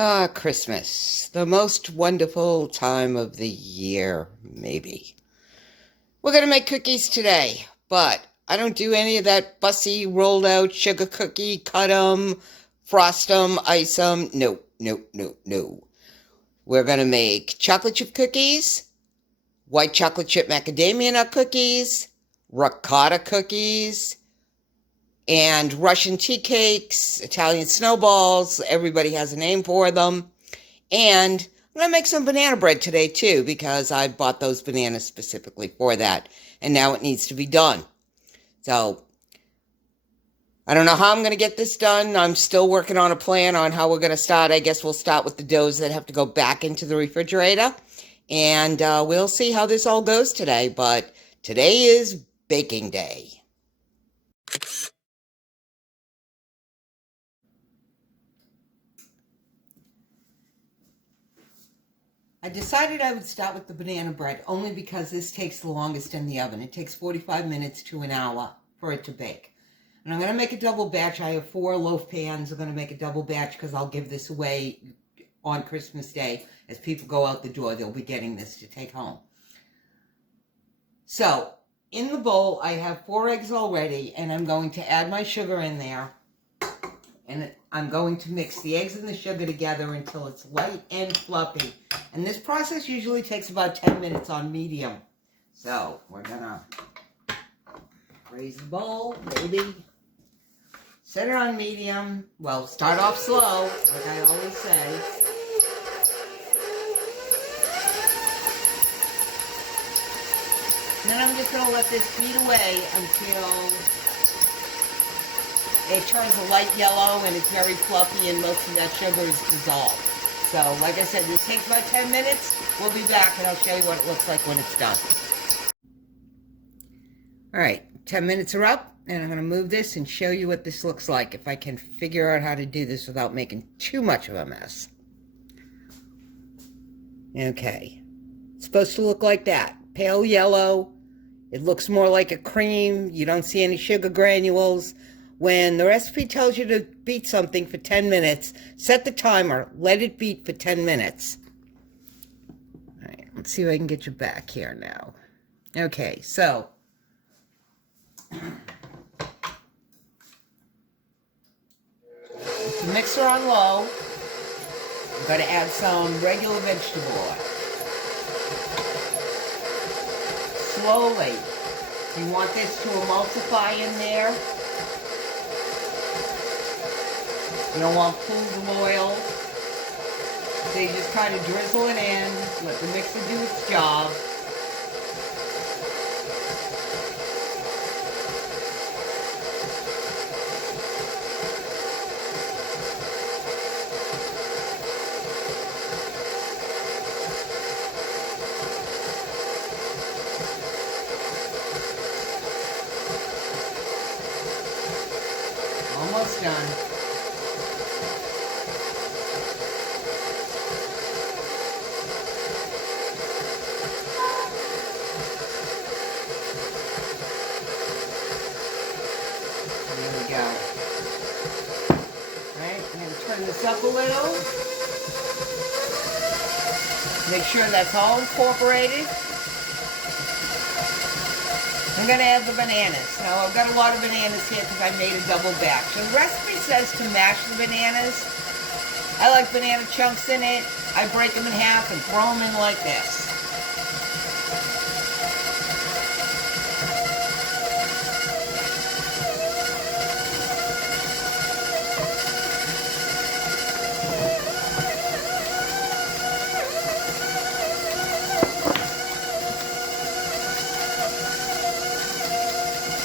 Ah, Christmas, the most wonderful time of the year, maybe. We're going to make cookies today, but I don't do any of that fussy rolled out sugar cookie, cut 'em, frost 'em, ice 'em. No, no, no, no. We're going to make chocolate chip cookies, white chocolate chip macadamia nut cookies, ricotta cookies, and Russian tea cakes, Italian snowballs. Everybody has a name for them. And I'm going to make some banana bread today too, because I bought those bananas specifically for that. And now it needs to be done. So I don't know how I'm going to get this done. I'm still working on a plan on how we're going to start. I guess we'll start with the doughs that have to go back into the refrigerator. And we'll see how this all goes today. But today is baking day. I decided I would start with the banana bread only because this takes the longest in the oven. It takes 45 minutes to an hour for it to bake. And I'm going to make a double batch. I have 4 loaf pans. I'm going to make a double batch because I'll give this away on Christmas Day. As people go out the door, they'll be getting this to take home. So, in the bowl, I have 4 eggs already, and I'm going to add my sugar in there. And I'm going to mix the eggs and the sugar together until it's light and fluffy. And this process usually takes about 10 minutes on medium. So we're gonna raise the bowl, maybe set it on medium. Well, start off slow, like I always say. And then I'm just gonna let this beat away until it turns a light yellow and it's very fluffy and most of that sugar is dissolved. So, like I said, this takes about 10 minutes. We'll be back and I'll show you what it looks like when it's done. All right, 10 minutes are up and I'm going to move this and show you what this looks like if I can figure out how to do this without making too much of a mess. Okay, it's supposed to look like that. Pale yellow. It looks more like a cream. You don't see any sugar granules. When the recipe tells you to beat something for 10 minutes, set the timer, let it beat for 10 minutes. All right, let's see if I can get you back here now. Okay, so with the mixer on low, I'm going to add some regular vegetable oil. Slowly. You want this to emulsify in there. You don't want pools of oil. So you just kind of drizzle it in, let the mixer do its job. Almost done. Turn this up a little. Make sure that's all incorporated. I'm going to add the bananas. Now, I've got a lot of bananas here because I made a double batch. And the recipe says to mash the bananas. I like banana chunks in it. I break them in half and throw them in like this.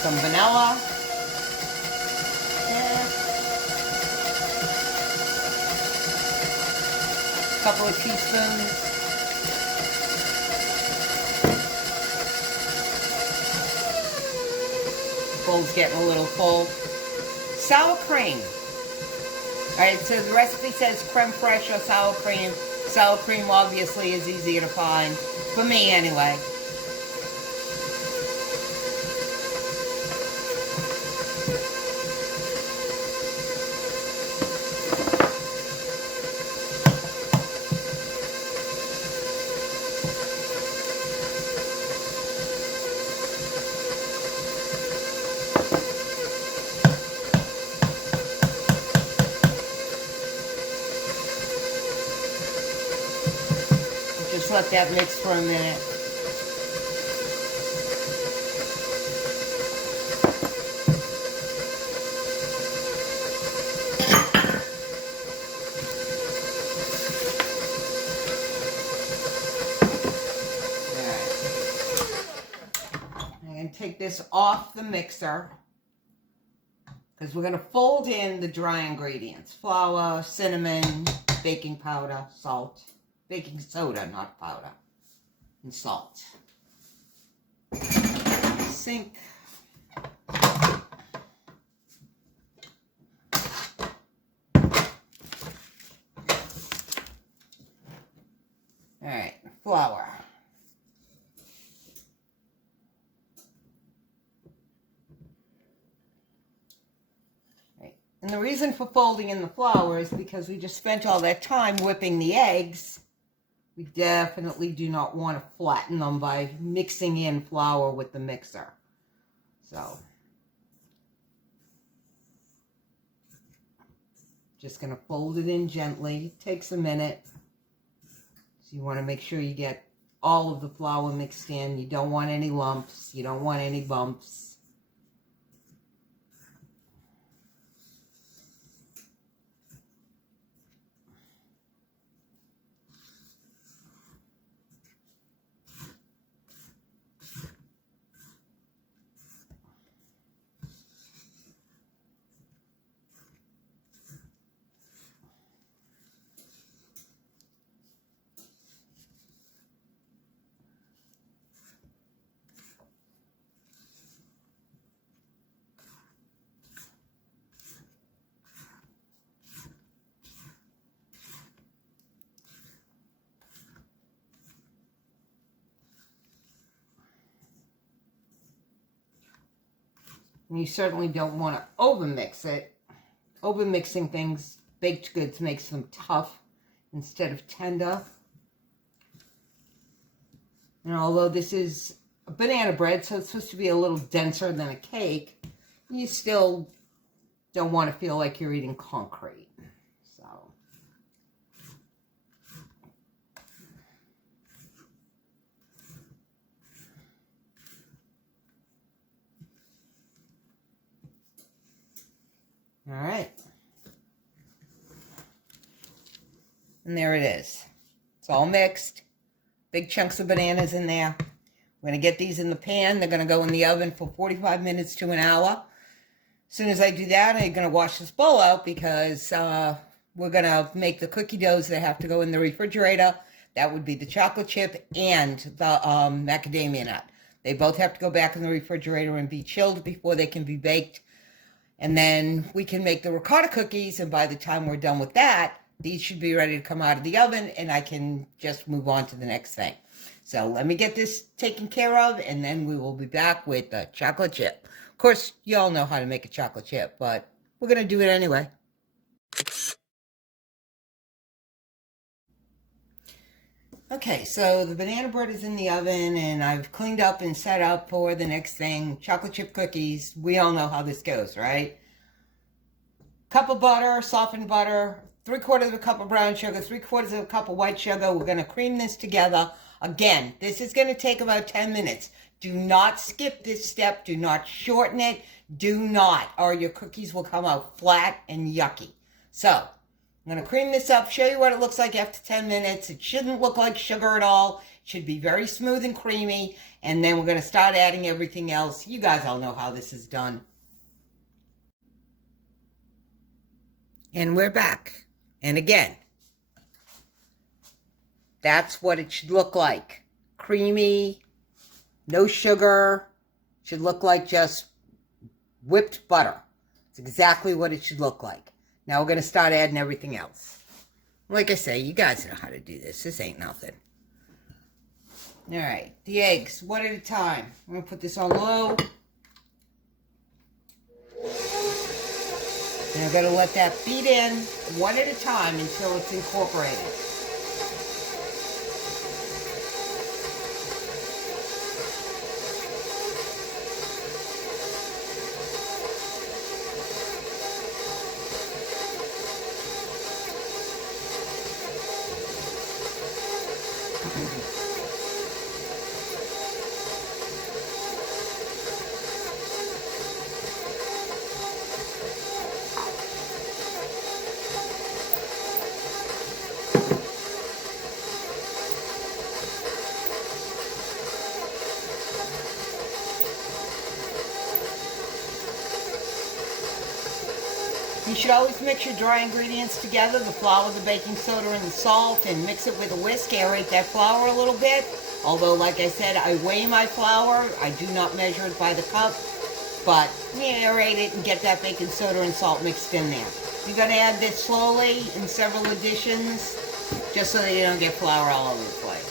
Some vanilla. A couple of teaspoons. The bowl's getting a little full. Sour cream. Alright, so the recipe says creme fraiche or sour cream. Sour cream obviously is easier to find. For me anyway. let that mix for a minute. Take this off the mixer because we're going to fold in the dry ingredients: flour, cinnamon, baking powder, salt, baking soda, not powder, and salt. Sink. All right, flour. And the reason for folding in the flour is because we just spent all that time whipping the eggs. We definitely do not want to flatten them by mixing in flour with the mixer. So, just going to fold it in gently. Takes a minute. So you want to make sure you get all of the flour mixed in. You don't want any lumps. You don't want any bumps. And you certainly don't want to overmix it. Overmixing things, baked goods, makes them tough instead of tender. And although this is a banana bread, so it's supposed to be a little denser than a cake, you still don't want to feel like you're eating concrete. So, all right. And there it is. It's all mixed. Big chunks of bananas in there. We're going to get these in the pan. They're going to go in the oven for 45 minutes to an hour. As soon as I do that, I'm going to wash this bowl out because we're going to make the cookie doughs that have to go in the refrigerator. That would be the chocolate chip and the macadamia nut. They both have to go back in the refrigerator and be chilled before they can be baked. And then we can make the ricotta cookies, and by the time we're done with that, these should be ready to come out of the oven, and I can just move on to the next thing. So let me get this taken care of, and then we will be back with the chocolate chip. Of course, you all know how to make a chocolate chip, but we're going to do it anyway. Okay, so the banana bread is in the oven, and I've cleaned up and set up for the next thing, chocolate chip cookies. We all know how this goes, right? Cup of butter, softened butter, 3/4 of a cup of brown sugar, 3/4 of a cup of white sugar. We're going to cream this together. Again, this is going to take about 10 minutes. Do not skip this step. Do not shorten it. Do not, or your cookies will come out flat and yucky. So, I'm going to cream this up, show you what it looks like after 10 minutes. It shouldn't look like sugar at all. It should be very smooth and creamy. And then we're going to start adding everything else. You guys all know how this is done. And we're back. And again, that's what it should look like. Creamy, no sugar. Should look like just whipped butter. It's exactly what it should look like. Now we're going to start adding everything else. Like I say, you guys know how to do this. This ain't nothing. All right, the eggs, one at a time. I'm going to put this on low. And I'm going to let that beat in one at a time until it's incorporated. You should always mix your dry ingredients together, the flour, the baking soda, and the salt, and mix it with a whisk. Aerate that flour a little bit. Although, like I said, I weigh my flour. I do not measure it by the cup. But aerate it and get that baking soda and salt mixed in there. You're going to add this slowly in several additions, just so that you don't get flour all over the place.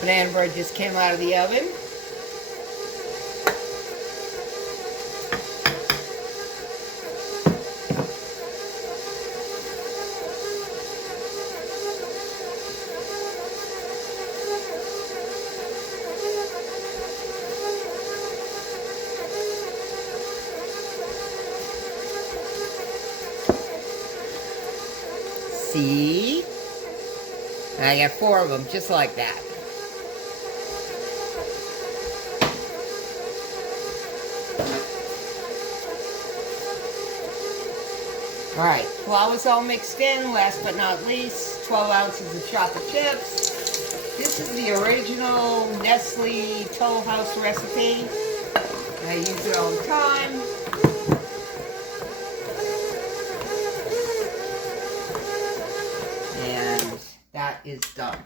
Banana bread just came out of the oven. See? And I got 4 of them just like that. Alright, flour's all mixed in. Last but not least, 12 ounces of chocolate chips. This is the original Nestle Toll House recipe. I use it all the time. And that is done.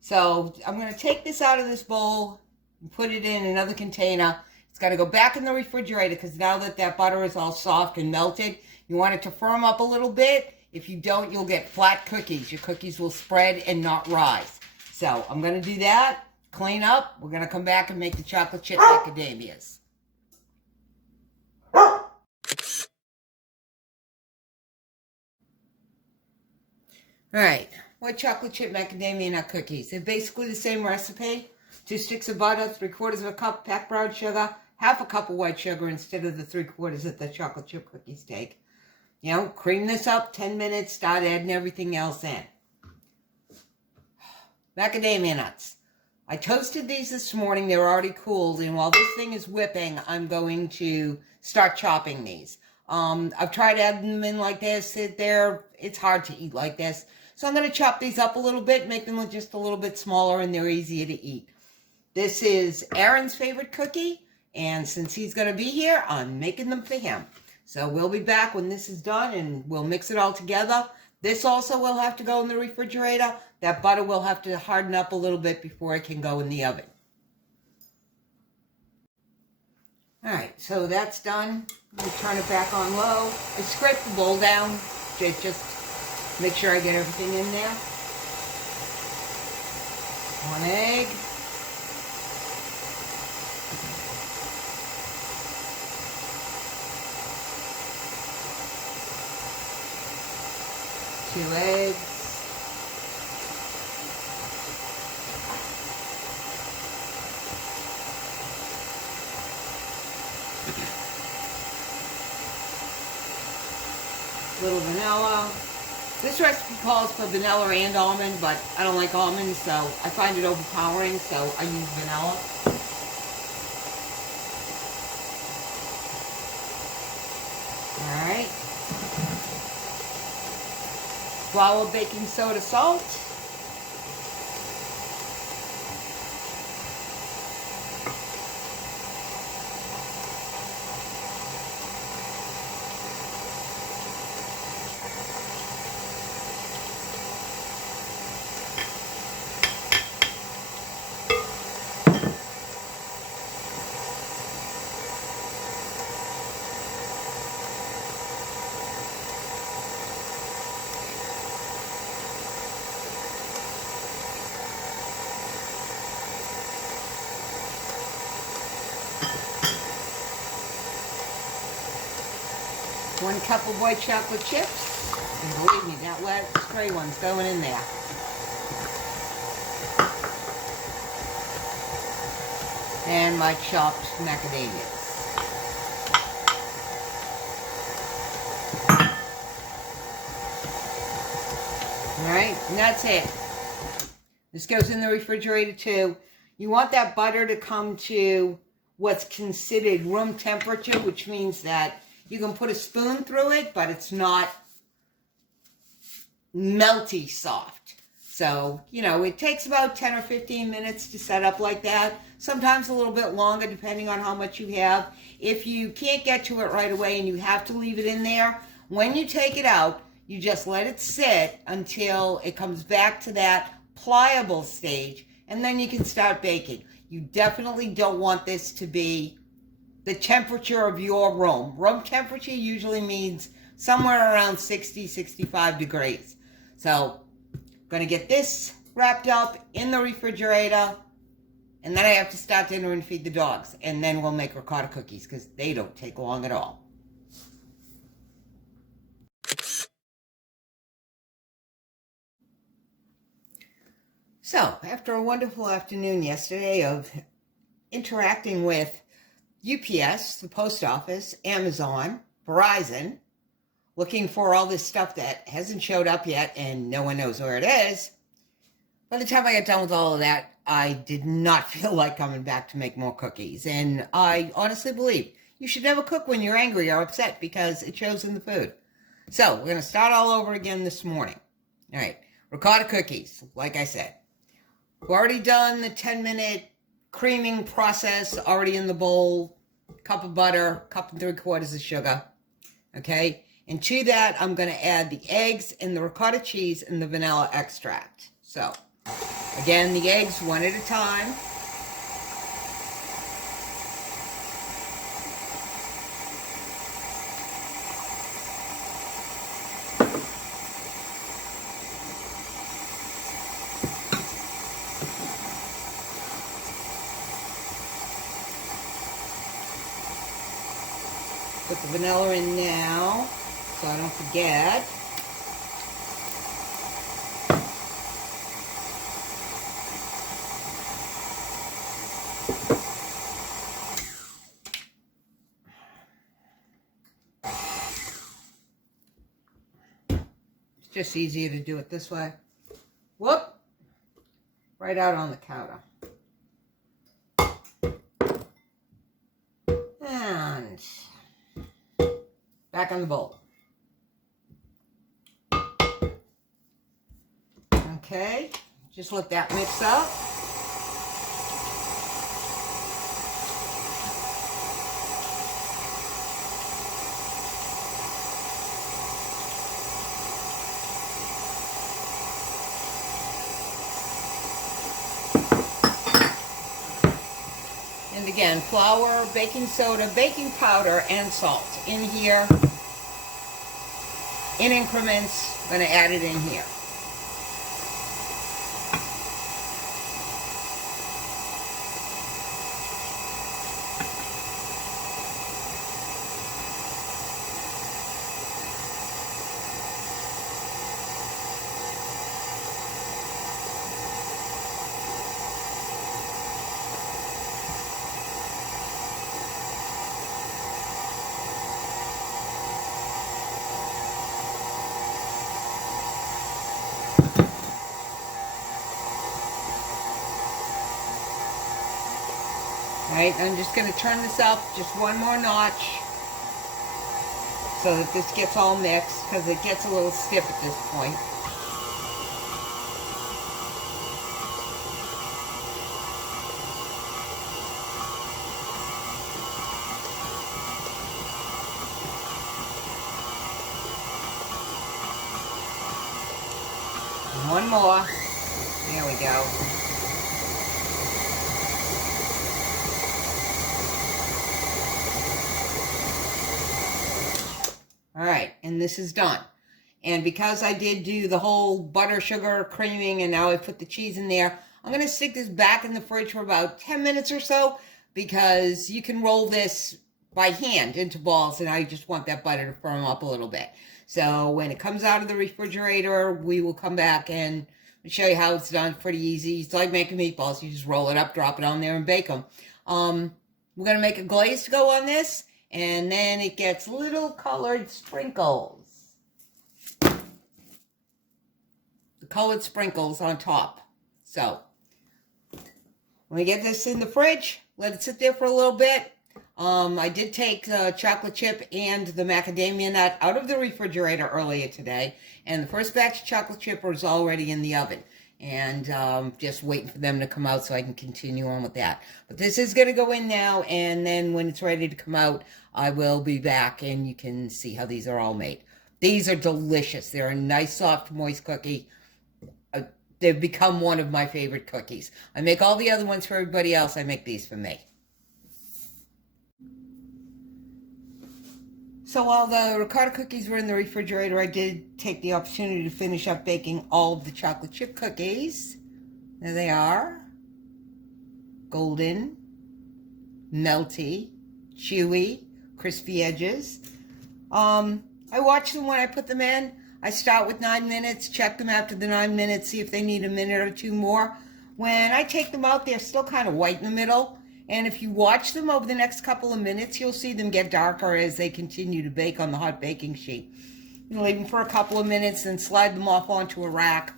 So I'm going to take this out of this bowl and put it in another container. It's got to go back in the refrigerator because now that that butter is all soft and melted, you want it to firm up a little bit. If you don't, you'll get flat cookies. Your cookies will spread and not rise. So I'm going to do that, clean up. We're going to come back and make the chocolate chip macadamias. All right, white chocolate chip macadamia nut cookies. They're basically the same recipe. 2 sticks of butter, 3/4 of a cup packed brown sugar, 1/2 cup of white sugar instead of the 3/4 that the chocolate chip cookies take. You know, cream this up 10 minutes, start adding everything else in. Macadamia nuts. I toasted these this morning. They were already cooled, and while this thing is whipping, I'm going to start chopping these. I've tried adding them in like this. It's hard to eat like this. So I'm going to chop these up a little bit, make them look just a little bit smaller, and they're easier to eat. This is Aaron's favorite cookie, and since he's going to be here, I'm making them for him. So we'll be back when this is done, and we'll mix it all together. This also will have to go in the refrigerator. That butter will have to harden up a little bit before it can go in the oven. All right, so that's done. I'm going to turn it back on low. I scrape the bowl down to just make sure I get everything in there. 1 egg. 2 eggs. Little vanilla. This recipe calls for vanilla and almond, but I don't like almonds, so I find it overpowering, so I use vanilla. Alright. Flour, baking soda, salt. One cup of white chocolate chips. And believe me, that wet stray one's going in there. And my chopped macadamias. Alright, and that's it. This goes in the refrigerator too. You want that butter to come to what's considered room temperature, which means that you can put a spoon through it, but it's not melty soft. So, you know, it takes about 10 or 15 minutes to set up like that. Sometimes a little bit longer, depending on how much you have. If you can't get to it right away and you have to leave it in there, when you take it out, you just let it sit until it comes back to that pliable stage, and then you can start baking. You definitely don't want this to be the temperature of your room. Room temperature usually means somewhere around 60, 65 degrees. So, I'm going to get this wrapped up in the refrigerator, and then I have to start dinner and feed the dogs. And then we'll make ricotta cookies, because they don't take long at all. So, after a wonderful afternoon yesterday of interacting with UPS, the post office, Amazon, Verizon, looking for all this stuff that hasn't showed up yet and no one knows where it is, by the time I got done with all of that, I did not feel like coming back to make more cookies. And I honestly believe you should never cook when you're angry or upset, because it shows in the food. So, we're going to start all over again this morning. All right, ricotta cookies, like I said. We've already done the 10-minute creaming process, already in the bowl, cup of butter, cup and 3/4 of sugar, okay? And to that, I'm going to add the eggs and the ricotta cheese and the vanilla extract. So, again, the eggs one at a time. Put the vanilla in now, so I don't forget. It's just easier to do it this way. Whoop! Right out on the counter. And back on the bowl. Okay, just let that mix up. And again, flour, baking soda, baking powder, and salt in here. In increments, I'm going to add it in here. Alright, I'm just going to turn this up just one more notch so that this gets all mixed, because it gets a little stiff at this point. And one more. There we go. All right, and this is done. And because I did do the whole butter, sugar, creaming, and now I put the cheese in there, I'm going to stick this back in the fridge for about 10 minutes or so, because you can roll this by hand into balls, and I just want that butter to firm up a little bit. So when it comes out of the refrigerator, we will come back and show you how it's done. Pretty easy. It's like making meatballs. You just roll it up, drop it on there, and bake them. We're going to make a glaze to go on this. And then it gets little colored sprinkles. The colored sprinkles on top. So, when we get this in the fridge, let it sit there for a little bit. I did take the chocolate chip and the macadamia nut out of the refrigerator earlier today. And the first batch of chocolate chip was already in the oven. And just waiting for them to come out so I can continue on with that. But this is going to go in now, and then when it's ready to come out, I will be back, and you can see how these are all made. These are delicious. They're a nice, soft, moist cookie. They've become one of my favorite cookies. I make all the other ones for everybody else. I make these for me. So while the ricotta cookies were in the refrigerator, I did take the opportunity to finish up baking all of the chocolate chip cookies. There they are. Golden, melty, chewy, crispy edges. I watch them when I put them in. I start with 9 minutes, check them after the 9 minutes, see if they need a minute or two more. When I take them out, they're still kind of white in the middle. And if you watch them over the next couple of minutes, you'll see them get darker as they continue to bake on the hot baking sheet. You leave them for a couple of minutes and slide them off onto a rack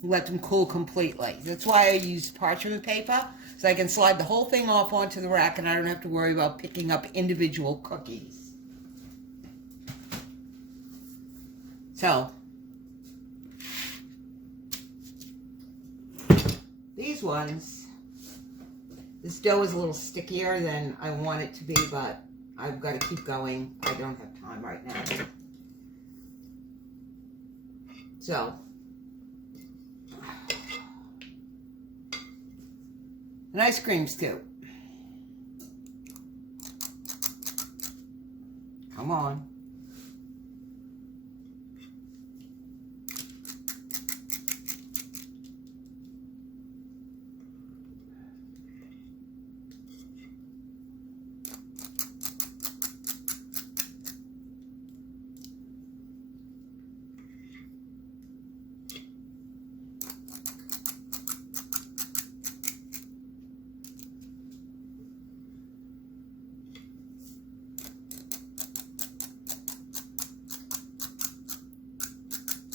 and let them cool completely. That's why I use parchment paper, so I can slide the whole thing off onto the rack and I don't have to worry about picking up individual cookies. So, these ones, this dough is a little stickier than I want it to be, but I've got to keep going. I don't have time right now. So, an ice cream scoop. Come on.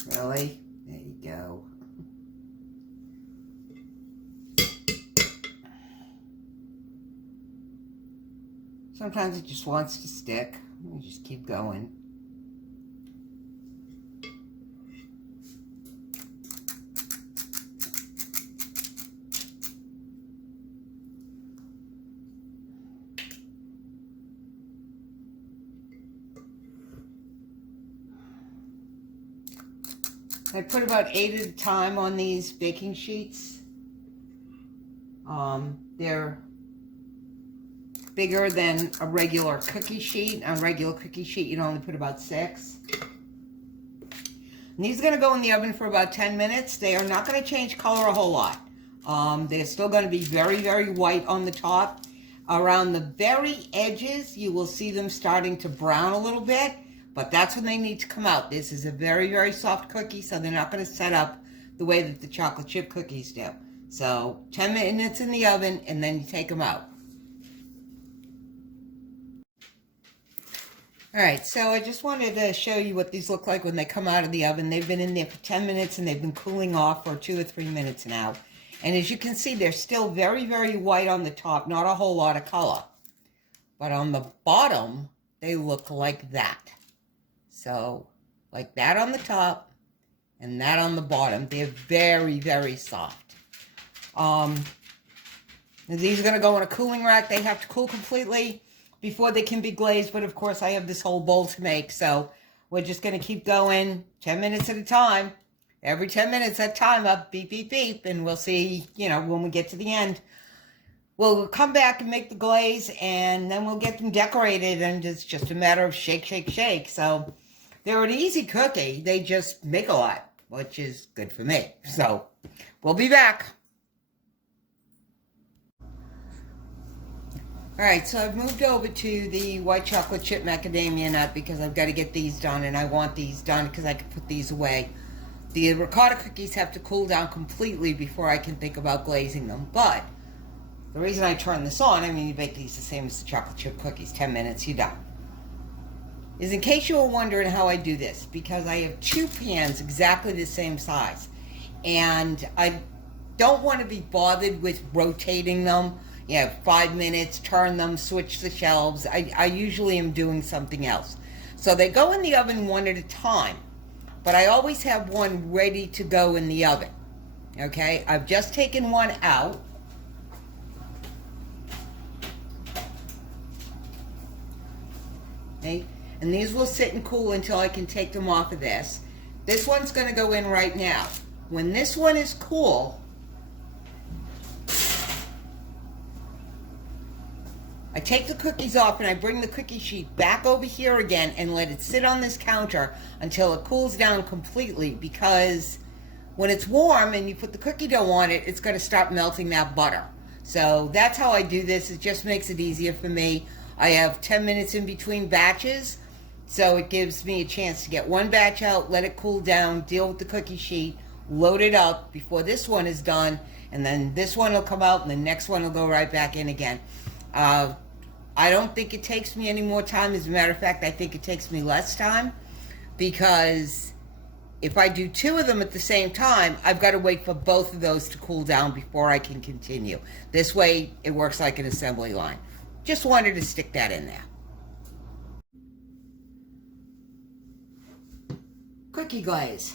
Really? There you go. Sometimes it just wants to stick. You just keep going. I put about 8 at a time on these baking sheets. They're bigger than a regular cookie sheet. On a regular cookie sheet, you'd only put about 6. And these are going to go in the oven for about 10 minutes. They are not going to change color a whole lot. They're still going to be very, very white on the top. Around the very edges, you will see them starting to brown a little bit. But that's when they need to come out. This is a very, very soft cookie, so they're not going to set up the way that the chocolate chip cookies do. So 10 minutes in the oven, and then you take them out. All right, so I just wanted to show you what these look like when they come out of the oven. They've been in there for 10 minutes, and they've been cooling off for 2 or 3 minutes now. And as you can see, they're still very, very white on the top, not a whole lot of color. But on the bottom, they look like that. So, like that on the top and that on the bottom. They're very, very soft. These are going to go in a cooling rack. They have to cool completely before they can be glazed. But, of course, I have this whole bowl to make. So, we're just going to keep going 10 minutes at a time. Every 10 minutes, that time up, beep, beep, beep. And we'll see, you know, when we get to the end. We'll come back and make the glaze. And then we'll get them decorated. And it's just a matter of shake, shake, shake. So, they're an easy cookie. They just make a lot, which is good for me. So, we'll be back. Alright, so I've moved over to the white chocolate chip macadamia nut because I've got to get these done, and I want these done because I can put these away. The ricotta cookies have to cool down completely before I can think about glazing them, but the reason I turn this on, I mean, you bake these the same as the chocolate chip cookies, 10 minutes, you're done, is in case you were wondering how I do this, because I have two pans exactly the same size, and I don't want to be bothered with rotating them. You have 5 minutes, turn them, switch the shelves. I usually am doing something else. So they go in the oven one at a time, but I always have one ready to go in the oven. Okay, I've just taken one out. Okay, and these will sit and cool until I can take them off of this. This one's going to go in right now. When this one is cool, I take the cookies off and I bring the cookie sheet back over here again and let it sit on this counter until it cools down completely, because when it's warm and you put the cookie dough on it, it's going to start melting that butter. So that's how I do this. It just makes it easier for me. I have 10 minutes in between batches, so it gives me a chance to get one batch out, let it cool down, deal with the cookie sheet, load it up before this one is done, and then this one will come out and the next one will go right back in again. I don't think it takes me any more time. As a matter of fact, I think it takes me less time, because if I do two of them at the same time, I've got to wait for both of those to cool down before I can continue. This way, it works like an assembly line. Just wanted to stick that in there. Cookie glaze.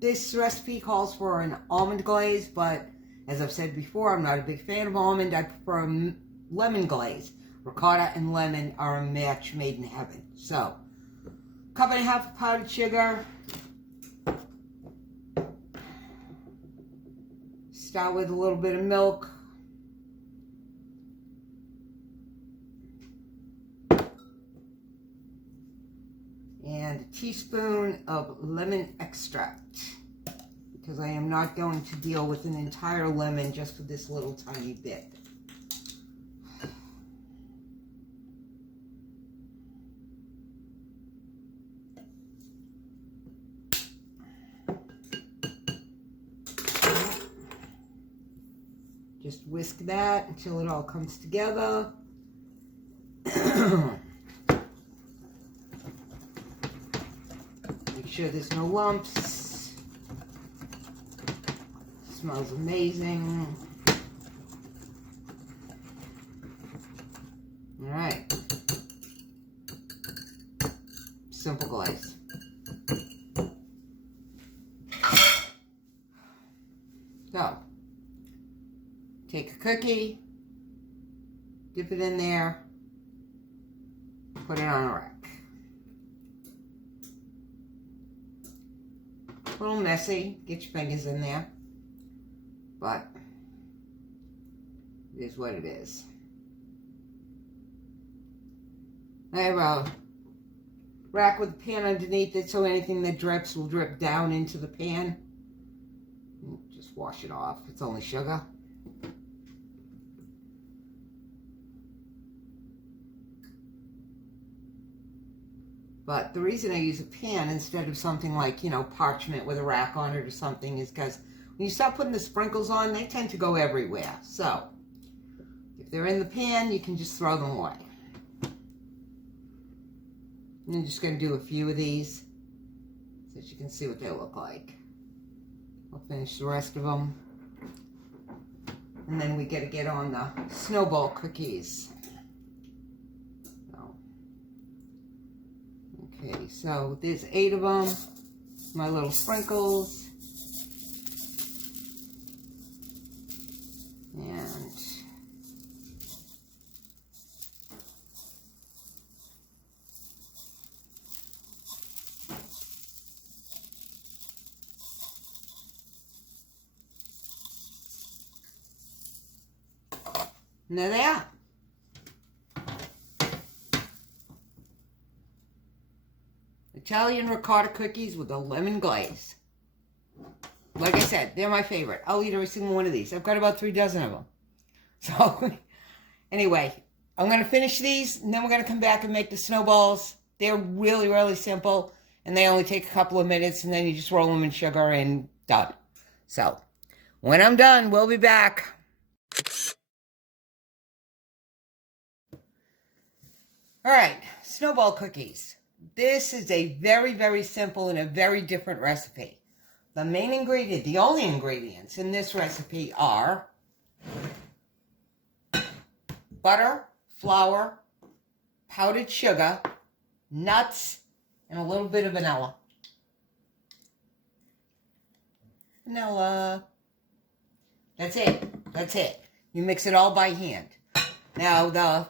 This recipe calls for an almond glaze, but as I've said before, I'm not a big fan of almond. I prefer lemon glaze. Ricotta and lemon are a match made in heaven. So, 1.5 cups of powdered sugar. Start with a little bit of milk. And a teaspoon of lemon extract, because I am not going to deal with an entire lemon just for this little tiny bit. Just whisk that until it all comes together. Make sure there's no lumps. Smells amazing. All right. Simple glaze. So, take a cookie, dip it in there, put it on a rack. A little messy, get your fingers in there, but it is what it is. I have a rack with a pan underneath it, so anything that drips will drip down into the pan. Just wash it off. It's only sugar. But the reason I use a pan instead of something like, you know, parchment with a rack on it or something is because when you start putting the sprinkles on, they tend to go everywhere. So, if they're in the pan, you can just throw them away. And I'm just going to do a few of these so that you can see what they look like. I'll finish the rest of them. And then we gotta get on the Snowball Cookies. Okay, so there's 8 of them. My little sprinkles. And there they are. Italian ricotta cookies with a lemon glaze. Like I said, they're my favorite. I'll eat every single one of these. I've got about 3 dozen of them. So, anyway, I'm going to finish these, and then we're going to come back and make the snowballs. They're really, really simple, and they only take a couple of minutes, and then you just roll them in sugar and done. So, when I'm done, we'll be back. All right, snowball cookies. This is a very, very simple and a very different recipe. The main ingredient, the only ingredients in this recipe are butter, flour, powdered sugar, nuts, and a little bit of vanilla. Vanilla. That's it. That's it. You mix it all by hand. Now,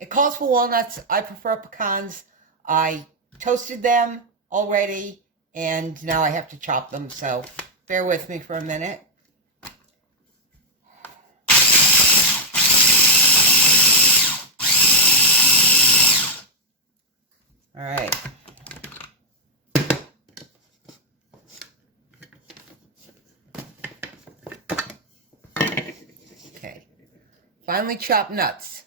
it calls for walnuts. I prefer pecans. I toasted them already, and now I have to chop them, so bear with me for a minute. All right. Okay. Finely chopped nuts.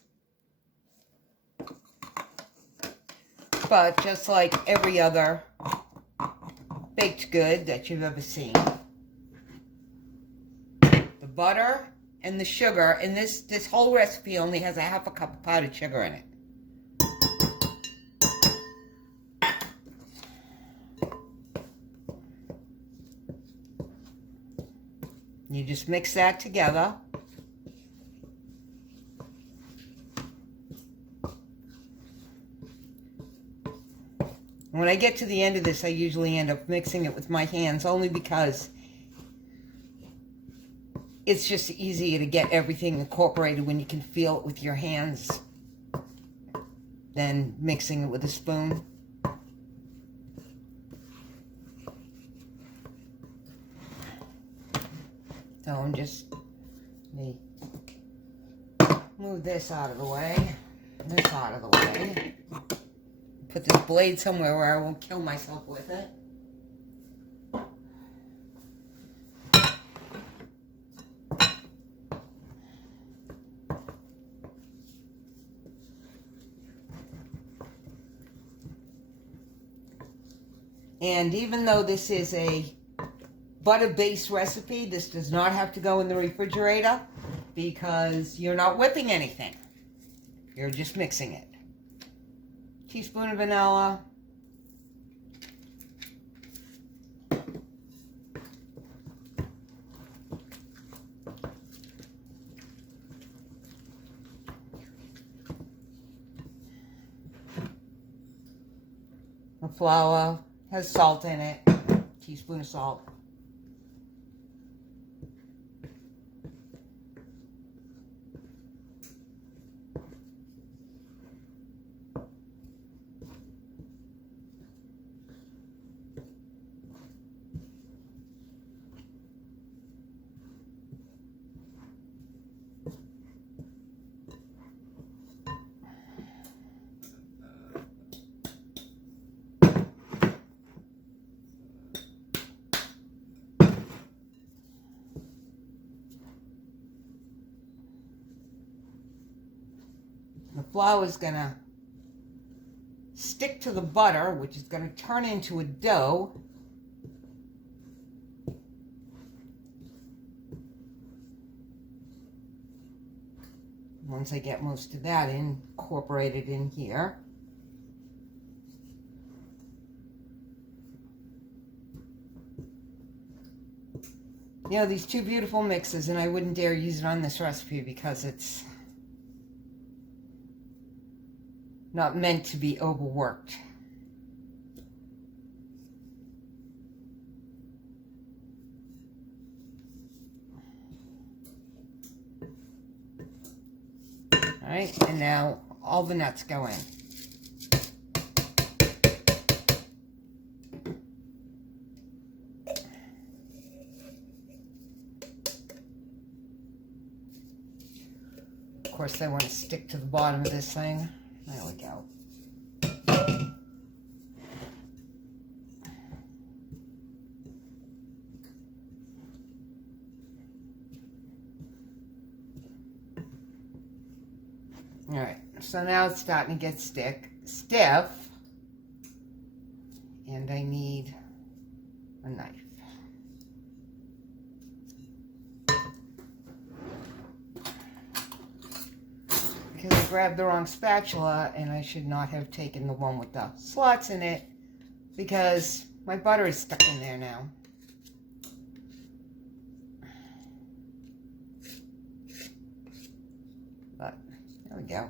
But just like every other baked good that you've ever seen, the butter and the sugar, and this whole recipe only has a half a cup of powdered sugar in it. You just mix that together. When I get to the end of this, I usually end up mixing it with my hands, only because it's just easier to get everything incorporated when you can feel it with your hands than mixing it with a spoon. So I'm just move this out of the way, this out of the way. Put this blade somewhere where I won't kill myself with it. And even though this is a butter-based recipe, this does not have to go in the refrigerator because you're not whipping anything. You're just mixing it. Teaspoon of vanilla. The flour has salt in it. Teaspoon of salt. The flour is going to stick to the butter, which is going to turn into a dough. Once I get most of that incorporated in here. You know, these two beautiful mixes, and I wouldn't dare use it on this recipe because it's not meant to be overworked. All right, and now all the nuts go in. Of course, they want to stick to the bottom of this thing. There we go. All right, so now it's starting to get stiff, and I need a knife. Because I grabbed the wrong spatula, and I should not have taken the one with the slots in it, because my butter is stuck in there now. But there we go.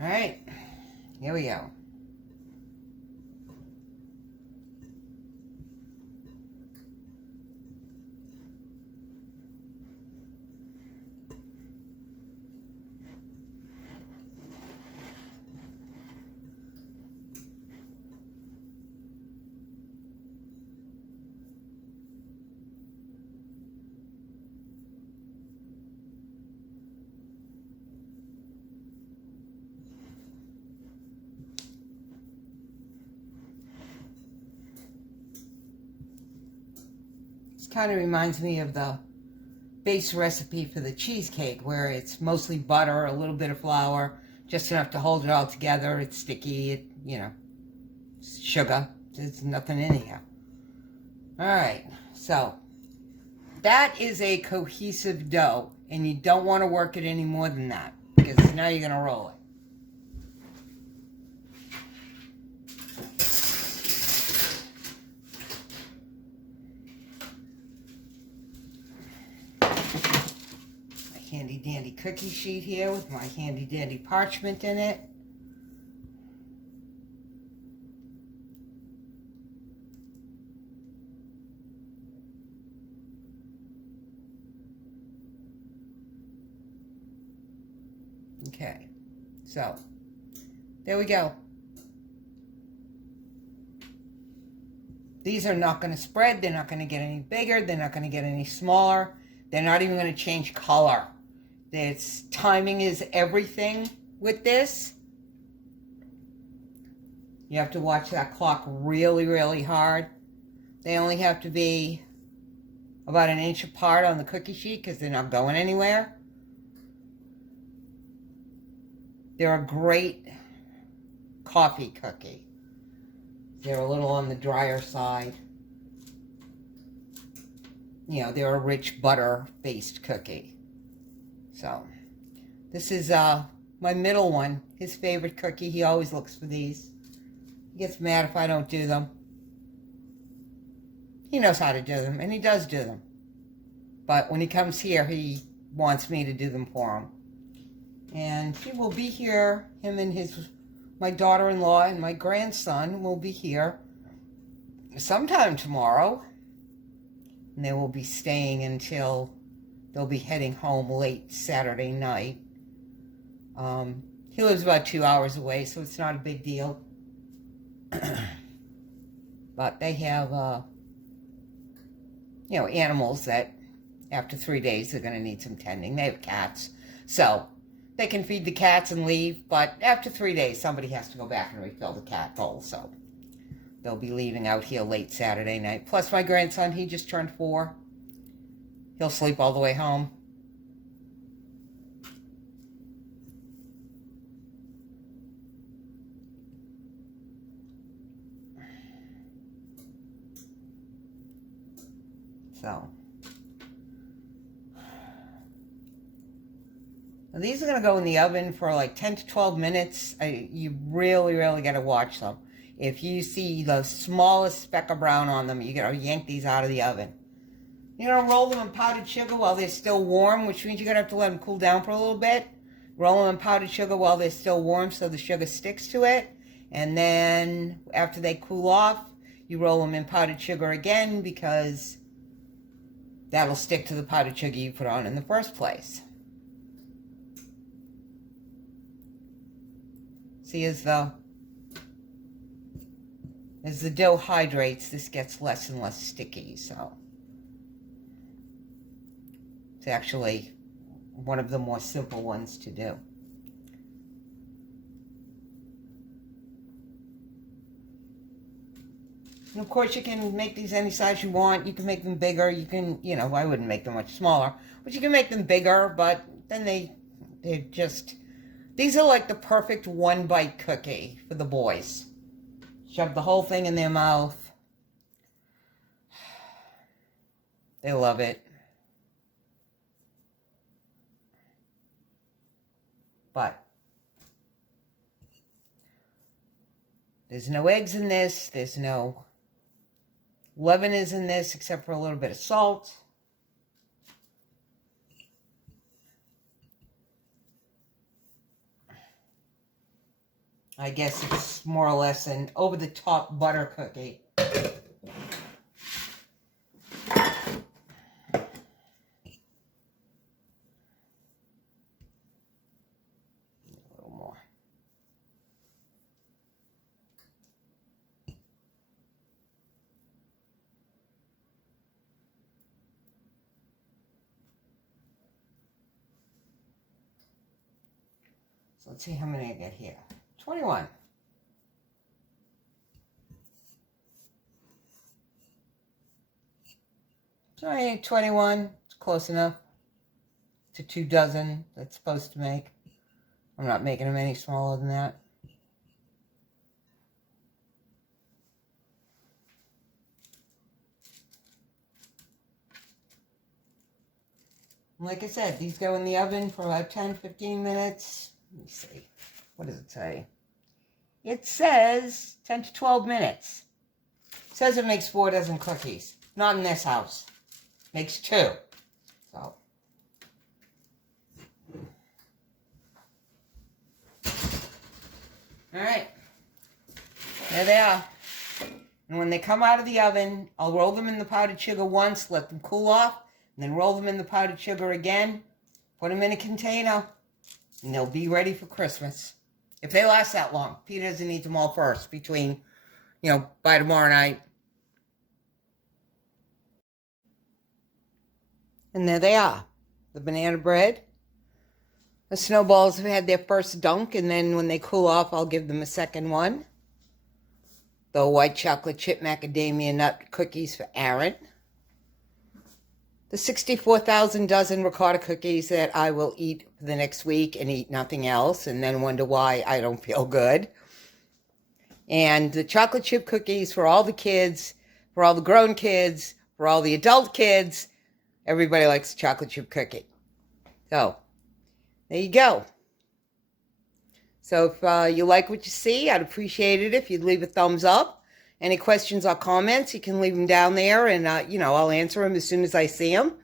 All right, here we go. Kind of reminds me of the base recipe for the cheesecake, where it's mostly butter, a little bit of flour, just enough to hold it all together. It's sticky, you know, sugar. There's nothing in here. All right, so that is a cohesive dough, and you don't want to work it any more than that, because now you're going to roll it. Handy dandy cookie sheet here with my handy dandy parchment in it. Okay, so there we go. These are not going to spread. They're not going to get any bigger. They're not going to get any smaller. They're not even going to change color. It's timing is everything with this. You have to watch that clock really, really hard. They only have to be about an inch apart on the cookie sheet because they're not going anywhere. They're a great coffee cookie. They're a little on the drier side. You know, they're a rich butter-based cookie. So, this is my middle one, his favorite cookie. He always looks for these. He gets mad if I don't do them. He knows how to do them, and he does do them. But when he comes here, he wants me to do them for him. And he will be here, him and my daughter-in-law and my grandson will be here sometime tomorrow. And they will be staying until they'll be heading home late Saturday night. He lives about 2 hours away, so it's not a big deal. But they have, you know, animals that after 3 days they're going to need some tending. They have cats. So they can feed the cats and leave, but after 3 days somebody has to go back and refill the cat bowl. So they'll be leaving out here late Saturday night. Plus my grandson, he just turned 4. He'll sleep all the way home. So, Now these are going to go in the oven for like 10 to 12 minutes. You really, really got to watch them. If you see the smallest speck of brown on them, you got to yank these out of the oven. You're going to roll them in powdered sugar while they're still warm, which means you're going to have to let them cool down for a little bit. Roll them in powdered sugar while they're still warm so the sugar sticks to it. And then after they cool off, you roll them in powdered sugar again because that'll stick to the powdered sugar you put on in the first place. See, as the dough hydrates, this gets less and less sticky, so it's actually one of the more simple ones to do. And of course, you can make these any size you want. You can make them bigger. You can, I wouldn't make them much smaller, but you can make them bigger, but then they're just, these are like the perfect one-bite cookie for the boys. Shove the whole thing in their mouth. They love it. But there's no eggs in this. There's no leaven is in this except for a little bit of salt. I guess it's more or less an over-the-top butter cookie. A little more. So let's see how many I get here. 21. So I think 21. It's close enough to 2 dozen that's supposed to make. I'm not making them any smaller than that. Like I said, these go in the oven for about 10-15 minutes. Let me see. What does it say? It says 10 to 12 minutes. It says it makes 4 dozen cookies. Not in this house. Makes 2. So. Alright. There they are. And when they come out of the oven, I'll roll them in the powdered sugar once, let them cool off, and then roll them in the powdered sugar again, put them in a container, and they'll be ready for Christmas. If they last that long. Peter doesn't eat them all first between, by tomorrow night. And there they are. The banana bread. The snowballs have had their first dunk, and then when they cool off, I'll give them a second one. The white chocolate chip macadamia nut cookies for Aaron. The 64,000 dozen ricotta cookies that I will eat for the next week and eat nothing else and then wonder why I don't feel good. And the chocolate chip cookies for all the kids, for all the grown kids, for all the adult kids. Everybody likes a chocolate chip cookie. So, there you go. So if you like what you see, I'd appreciate it if you'd leave a thumbs up. Any questions or comments, you can leave them down there, and, I'll answer them as soon as I see them.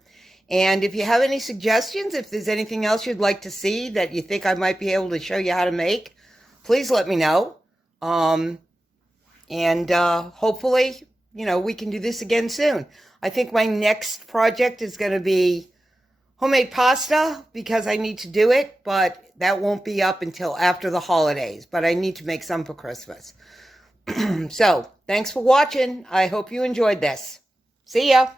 And if you have any suggestions, if there's anything else you'd like to see that you think I might be able to show you how to make, please let me know. Hopefully, we can do this again soon. I think my next project is going to be homemade pasta because I need to do it, but that won't be up until after the holidays. But I need to make some for Christmas. So, thanks for watching. I hope you enjoyed this. See ya.